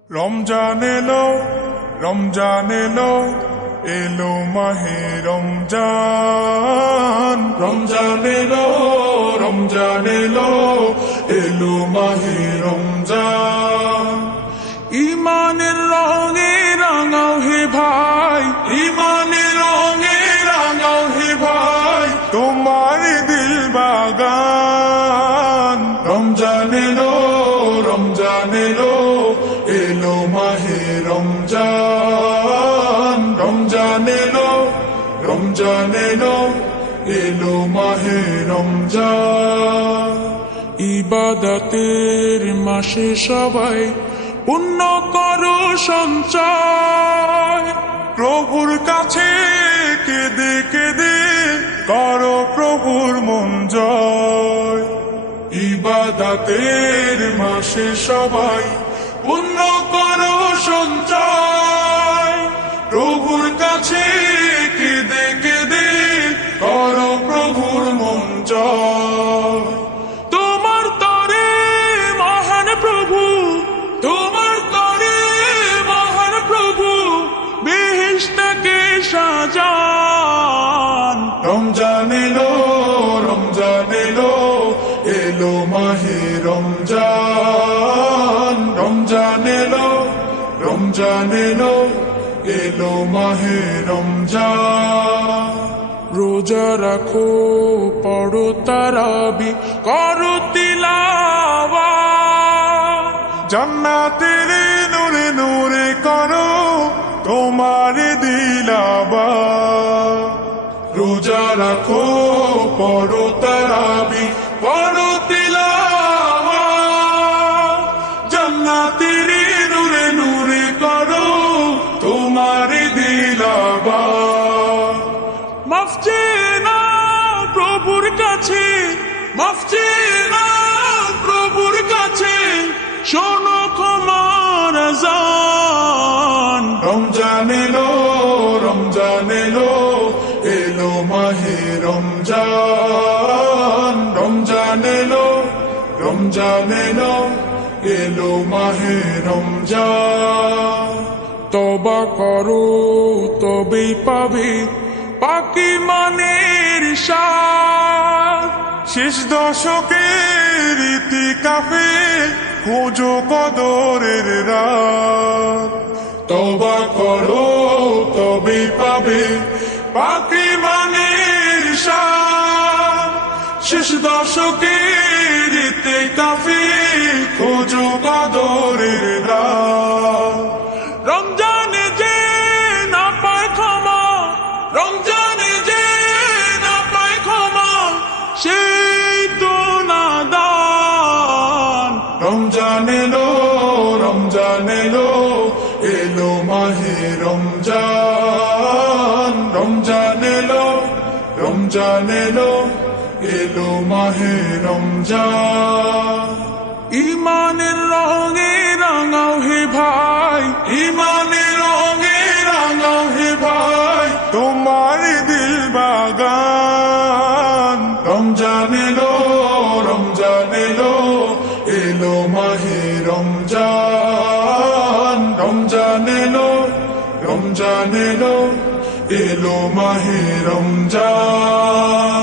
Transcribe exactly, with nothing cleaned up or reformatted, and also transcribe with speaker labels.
Speaker 1: রমজান এলো রমজান এলো এলো মাহে রমজান রমজান এলো রমজান এলো এলো মাহে রমজান ইমানের রঙে রাঙাও হে ভাই ইমানের রঙে রাঙাও হে ভাই তোমার দিল বাগান রমজান এলো রমজান এলো এলো মাহে রমজান রমজান এলো রমজান এলো এলো মাহে রমজান ইবাদতের মাসে সবাই পুণ্য করো সঞ্চয় প্রভুর কাছে কেঁদে কেঁদে করো প্রভুর মন জয় ইবাদতের মাসে সবাই পুণ্য করো সঞ্চয় প্রভুর কাছে কেঁদে কেঁদে করো প্রভুর মন জয় তোমার তরে মহান প্রভু তোমার তরে মহান প্রভু বেহেশতকে সাজান রমজান এলো রমজান এলো এলো মাহে রমজান রমজান এলো রমজান এলো এলো মাহে রমজান রোজা রাখো পড়ো তারাবি করো তিলাওয়াত জান্নাতের নূরে নূরে করো তোমার দিলাবাত রোজা রাখো পড়ো তারাবি করো তিলাওয়াত জান্নাতের নূরে নূরে করো তোমার দিলাবাত মাফ চেয়ে নাও প্রভুর কাছে মাফ চেয়ে নাও প্রভুর কাছে শোনো ক্ষমার আযান রমজান এলো রমজান এলো এলো মাহে রমজান রমজান এলো রমজান এলো এলো মাহে রমজান তওবা করো তবেই পাবে পাকি মানের শান শেষ দশকের ইতিকাফে খোঁজো কদরের রাত তওবা করো তবেই পাবে পাকি মানের শান শেষ দশকের ইতিকাফে খোঁজো কদরের রাত রমজানে যে না পায় ক্ষমা রমজানে যে না পায় ক্ষমা সেই তো নাদান রমজান এলো রমজান এলো এলো মাহে রমজান রমজান এলো রমজান এলো এলো মাহে রমজান ইমানের রঙে রাঙাও হে ভাই ইমানের রঙে রাঙাও হে ভাই তোমার দিল বাগান রমজান এলো রমজান এলো এলো মাহে রমজান রমজান এলো রমজান এলো এলো মাহে রমজান।